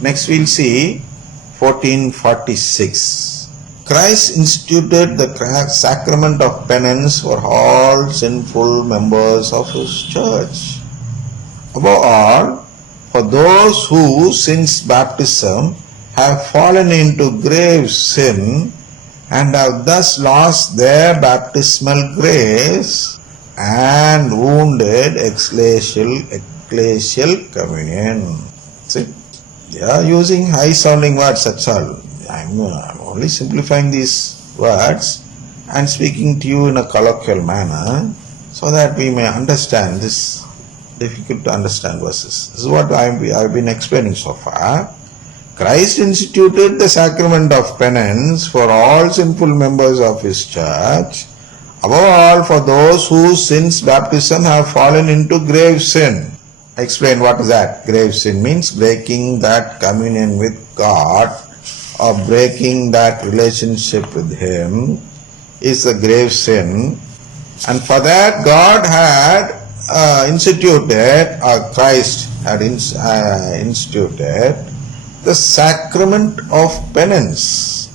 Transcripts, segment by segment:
Next we'll see 1446. Christ instituted the sacrament of penance for all sinful members of his church. Above all, for those who, since baptism, have fallen into grave sin and have thus lost their baptismal grace and wounded ecclesial communion. See, they are using high-sounding words, that's all. I'm only simplifying these words and speaking to you in a colloquial manner so that we may understand this difficult to understand verses. This is what I've been explaining so far. Christ instituted the sacrament of penance for all sinful members of his church, above all for those who since baptism have fallen into grave sin. Explain what is that. Grave sin means breaking that communion with God or breaking that relationship with him is a grave sin, and for that God had instituted, or Christ had instituted the sacrament of penance.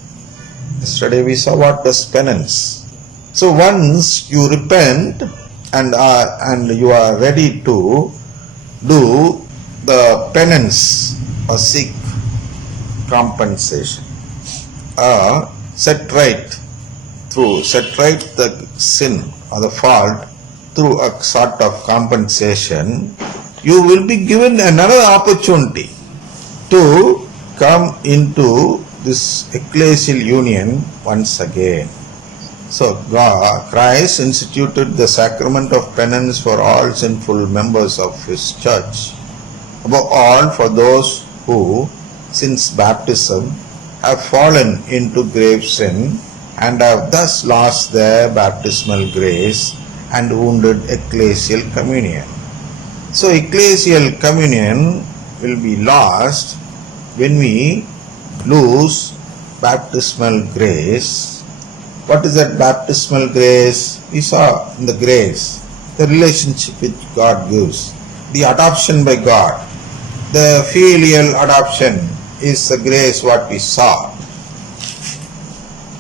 Yesterday we saw what is penance. So once you repent and you are ready to do the penance or seek compensation, set right the sin or the fault through a sort of compensation, you will be given another opportunity to come into this ecclesial union once again. So Christ instituted the sacrament of penance for all sinful members of his church, above all for those who, since baptism, have fallen into grave sin and have thus lost their baptismal grace and wounded ecclesial communion. So ecclesial communion will be lost when we lose baptismal grace. What is that baptismal grace? We saw in the grace, the relationship which God gives, the adoption by God, the filial adoption is the grace what we saw.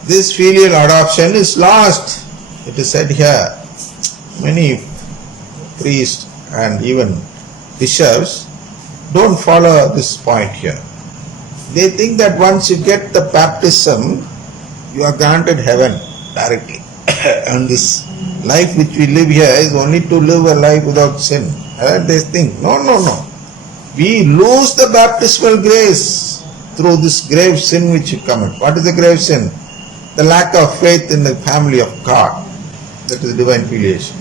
This filial adoption is lost. It is said here. Many priests and even bishops don't follow this point here. They think that once you get the baptism, you are granted heaven directly. And this life which we live here is only to live a life without sin. They think, no. We lose the baptismal grace through this grave sin which you commit. What is the grave sin? The lack of faith in the family of God. That is divine filiation.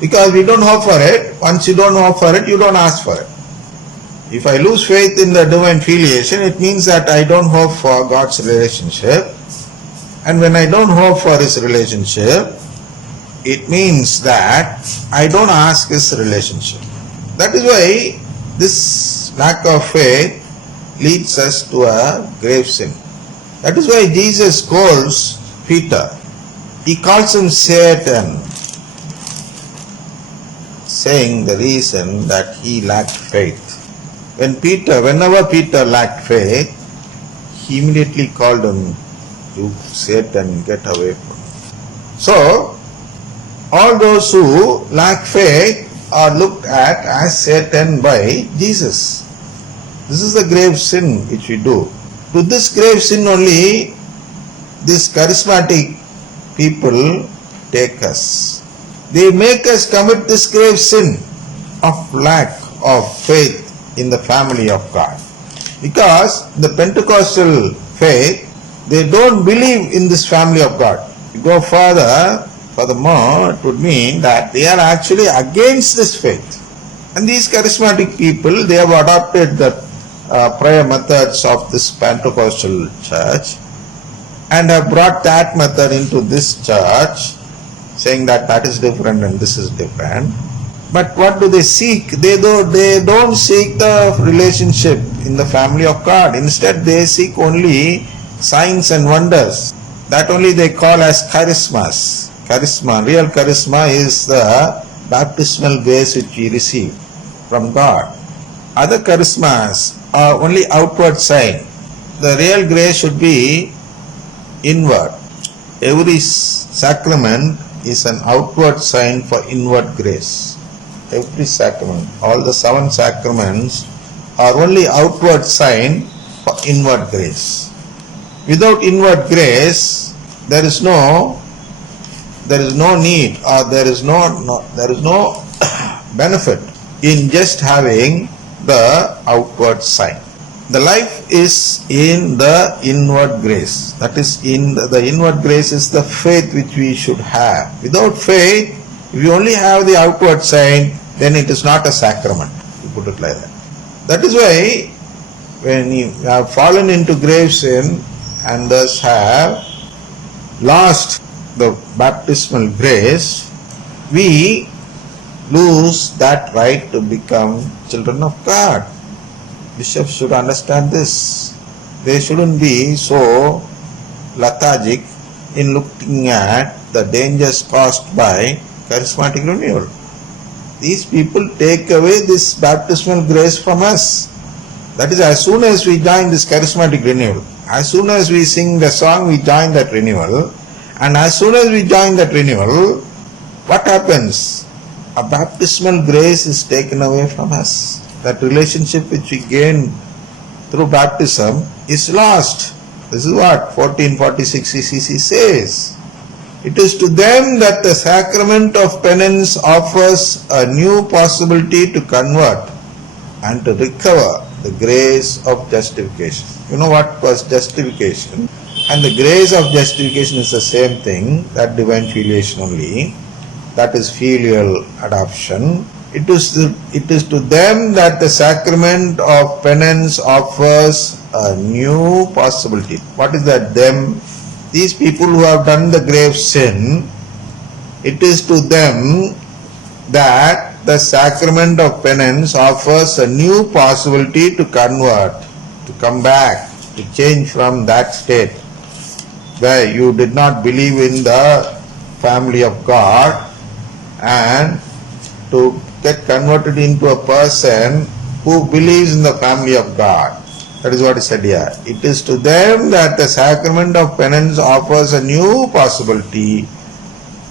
Because we don't hope for it. Once you don't hope for it, you don't ask for it. If I lose faith in the divine filiation, it means that I don't hope for God's relationship. And when I don't hope for his relationship, it means that I don't ask his relationship. That is why this lack of faith leads us to a grave sin. That is why Jesus calls Peter. He calls him Satan, saying the reason that he lacked faith. Whenever Peter lacked faith, he immediately called him, "You Satan, get away from me." So, all those who lack faith are looked at as Satan by Jesus. This is the grave sin which we do. To this grave sin only, these charismatic people take us. They make us commit this grave sin of lack of faith in the family of God. Because the Pentecostal faith, they don't believe in this family of God. You go furthermore, it would mean that they are actually against this faith. And these charismatic people, they have adopted the prayer methods of this Pentecostal church and have brought that method into this church, saying that that is different and this is different. But what do they seek? They don't seek the relationship in the family of God. Instead, they seek only signs and wonders. That only they call as charismas. Charisma, real charisma is the baptismal grace which we receive from God. Other charismas are only outward sign. The real grace should be inward. Every sacrament is an outward sign for inward grace. Every sacrament, all the 7 sacraments are only outward sign for inward grace. Without inward grace, there is no need, or there is no benefit in just having the outward sign. The life is in the inward grace. That is, in the inward grace is the faith which we should have. Without faith, if you only have the outward sign, then it is not a sacrament. You put it like that. That is why when you have fallen into grave sin and thus have lost the baptismal grace, we lose that right to become children of God. Bishops should understand this. They shouldn't be so lethargic in looking at the dangers caused by charismatic renewal. These people take away this baptismal grace from us. That is, as soon as we join this charismatic renewal, as soon as we sing the song, we join that renewal, and as soon as we join that renewal, what happens? A baptismal grace is taken away from us. That relationship which we gain through baptism is lost. This is what 1446 CCC says. It is to them that the sacrament of penance offers a new possibility to convert and to recover the grace of justification. You know what was justification? And the grace of justification is the same thing, that divine filiation only. That is filial adoption. It is to them that the sacrament of penance offers a new possibility. What is that them? These people who have done the grave sin, it is to them that the sacrament of penance offers a new possibility to convert, to come back, to change from that state where you did not believe in the family of God, and to get converted into a person who believes in the family of God. That is what is said here. It is to them that the sacrament of penance offers a new possibility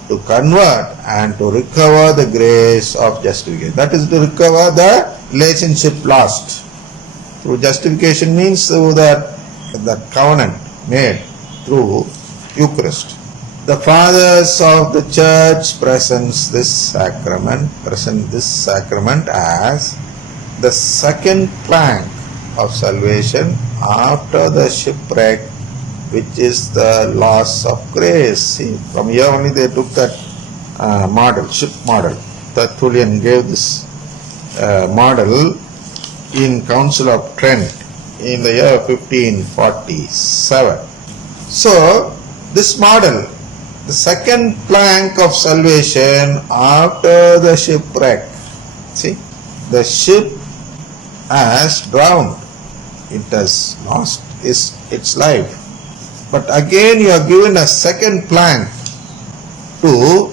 to convert and to recover the grace of justification. That is, to recover the relationship lost. Through justification means through that covenant made through Eucharist. The fathers of the church present this sacrament as the second plank of salvation after the shipwreck, which is the loss of grace. See, from here only they took that ship model. Tertullian gave this model in Council of Trent in the year 1547. So, this model, the second plank of salvation after the shipwreck. See, the ship has drowned. It has lost its life. But again you are given a second plank to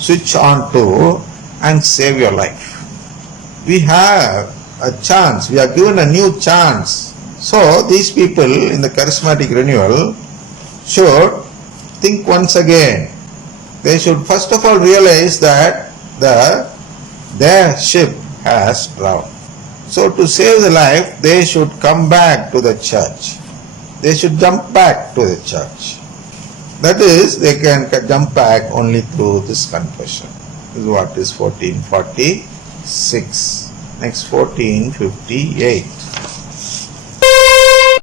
switch on to and save your life. We have a chance. We are given a new chance. So these people in the charismatic renewal should think once again. They should first of all realize that their ship has drowned. So to save the life, they should come back to the church. They should jump back to the church. That is, they can jump back only through this confession. This is what is 1446. Next 1458.